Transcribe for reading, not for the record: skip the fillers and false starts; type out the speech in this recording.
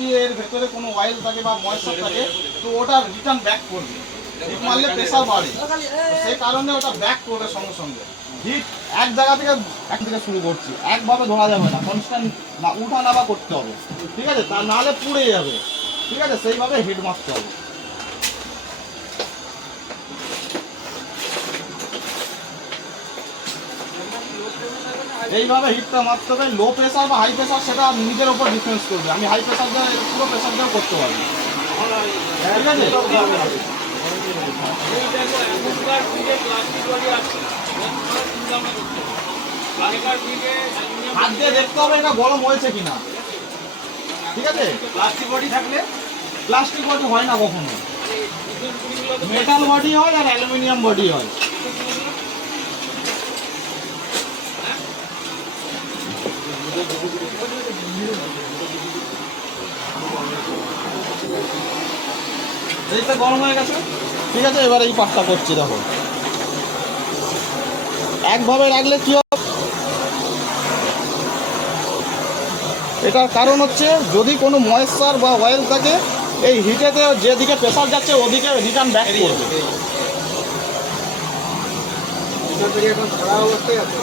যদি এর ভেতরে কোনো অয়েল থাকে বা ময়েশ্চার থাকে তো ওটা রিটার্ন ব্যাক করবে, হিট মারলে প্রেসার বাড়ে, সেই কারণে ওটা ব্যাক করবে সঙ্গে সঙ্গে। হিট এক জায়গা থেকে শুরু করছি, একভাবে ধরা যাবে না, কনস্ট্যান্ট না উঠা নামা করতে হবে, ঠিক আছে? তা নাহলে পুড়ে যাবে, ঠিক আছে? সেইভাবে হিট মারতে হবে। এইভাবে হিটটা মারতে হবে। লো প্রেসার বা হাই প্রেসার সেটা নিজের উপর ডিফেন্স করবে। আমি হাই প্রেসার দিয়ে পুরো প্রেসার দিয়েও করতে পারি, ঠিক আছে? হাত দিয়ে দেখতে হবে এটা গরম হয়েছে কিনা, ঠিক আছে? প্লাস্টিক বডি থাকলে, প্লাস্টিক বডি হয় না কখনো, মেটাল বডি হয় আর অ্যালুমিনিয়াম বডি হয়। এইটা গরম হয়ে গেছে, ঠিক আছে? এবার এই পাকটা করছি, দেখো একভাবে রাখলে কি হবে, এটার কারণ হচ্ছে যদি কোনো ময়েশ্চার বা অয়েল থাকে এই হিটেতে যেদিকে প্রেসার যাচ্ছে ওদিকে রিটার্ন ব্যাক করবে। এখন ছড়া অবস্থায় আছে।